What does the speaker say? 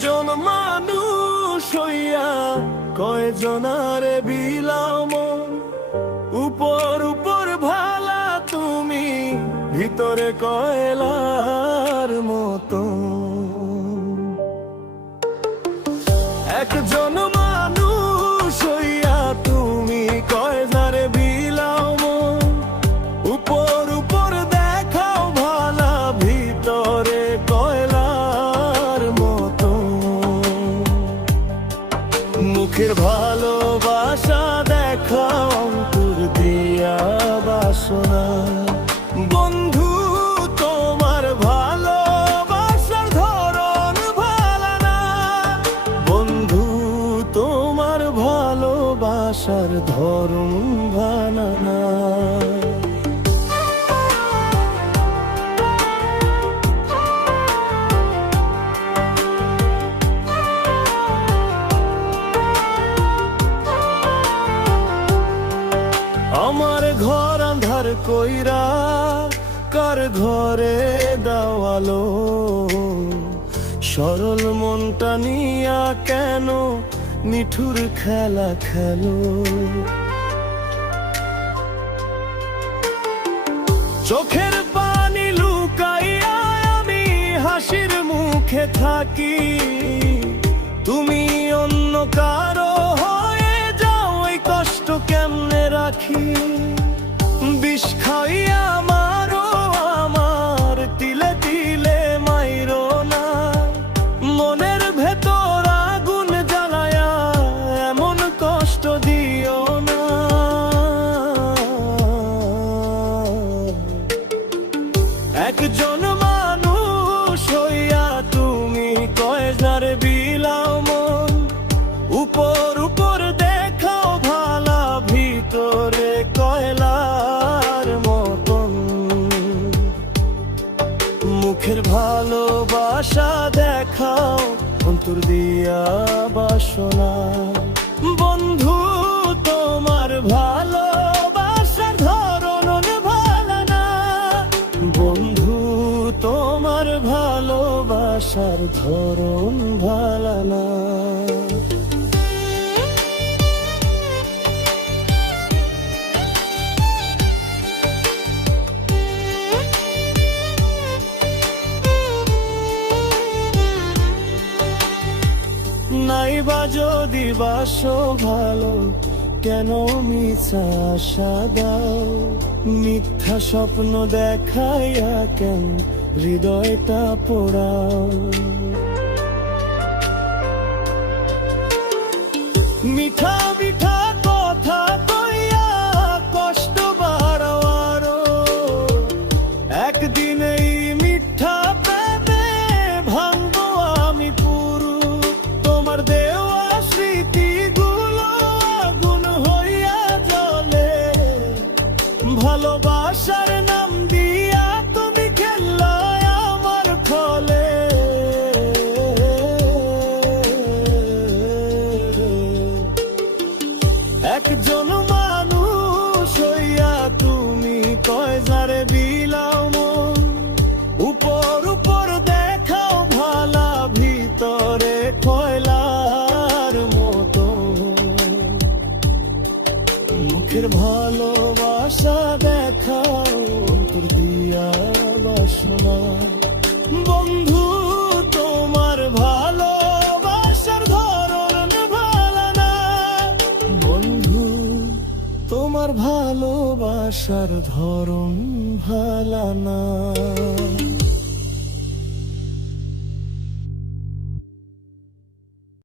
একজন মানুষ হইয়া কয়জনারে বিলাম, উপর উপর ভালা তুমি, ভিতরে কয়লার মতো। একজন মানুষ হইয়া তুমি কয়জনারে বিলাম, উপর উপর দেখাও ভালা, ভিতরে কয়লার মতো। মুখের ভালোবাসা দেখাও, অন্তর দিয়া বাসনা। বন্ধু তোমার ভালোবাসার ধরন ভালা না, বন্ধু তোমার ভালোবাসার ধরন ভালা না। আমার ঘর আন্ধার কইরা কার ঘরে দেওয়ালো, সরল মনটা নিয়া কেন নিঠুর খেলা খেলো। চোখের পানি লুকাইয়া আমি হাসির মুখে থাকি, তুমি অন্য কারো হয়ে যাও, এই কষ্ট কেমনে রাখি। বিষ খাইয়া মারো আমার, তিলে তিলে মাইরো না, মনের ভেতর আগুন জ্বালায়া এমন কষ্ট দিও না। একজন মানুষ হইয়া তুমি কয়জনারে বিলাও মন, উপর উপর দেখাও ভালা, ভিতরে কয়লার মতন। মুখের ভালোবাসা দেখাও, অন্তর দিয়া বাসনা। বন্ধু তোমার ভালোবাসার ধরন ভালা না, বন্ধু তোমার ভালোবাসার ধরন ভালা না। নাইবা যদি বাসো ভালো, কেন মিছা আশা দাও, মিথ্যা স্বপ্ন দেখাইয়া কেন হৃদয়টা পোড়াও। মিঠা মিঠা কথা কইয়া কষ্ট বাড়াও আরো, একদিন এই মিথ্যা প্রেমে ভাঙবো আমি পুরো। তোমার দেওয়া স্মৃতিগুলো আগুন হইয়া জ্বলে, ভালোবাসার নাম দিয়া তুমি খেললা আমার ফলে। একজন মানুষ হইয়া তুমি কয়জনারে বিলাও মন, উপর উপর দেখাও ভালা, ভিতরে কয়লার মতো। মুখের ভালোবাসা দেখাও, অন্তর দিয়া বাসনা। বন্ধু তোমার ভালোবাসার ধরন ভালা না, বন্ধু তোমার ভালোবাসার ধরন ভালা না।